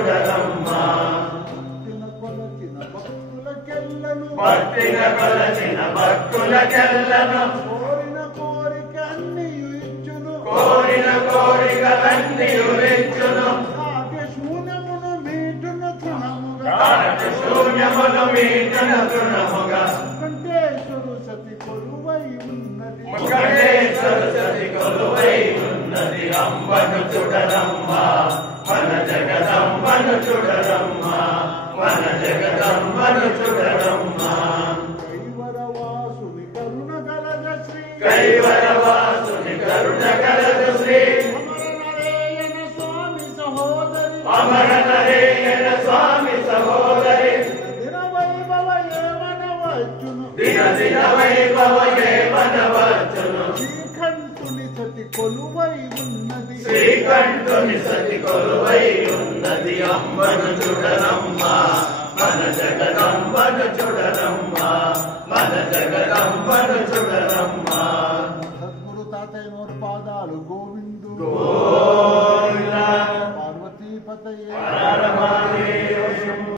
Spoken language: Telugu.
చూడరమ్మా భక్తిన కొలచిన భక్తులకెల్లను కోరిన కోరికలన్నీయు ఇచ్చును శూన్యమును మీటున తృణముగా వెంకటేశ్వరు సతి కొలువై ఉన్నది అంబను చూడరమ్మా మన జగదంబను చూడరమ్మా మన జగదంబను చూడరమ్మా కైవరవాసుని కరుణ కలద శ్రీ అమర నరేయన స్వామి సహోదరి దిన దిన వైభవ ఏమనవచ్చును శ్రీకంఠుని సతి కొలువై ఉన్నది అంబను చూడరమ్మా మన జగదంబను చూడరమ్మా మన జగదంబను చూడరమ్మా సద్గురు తాతయ్య పాదాలు గోవిందు గోవింద పార్వతీపతయే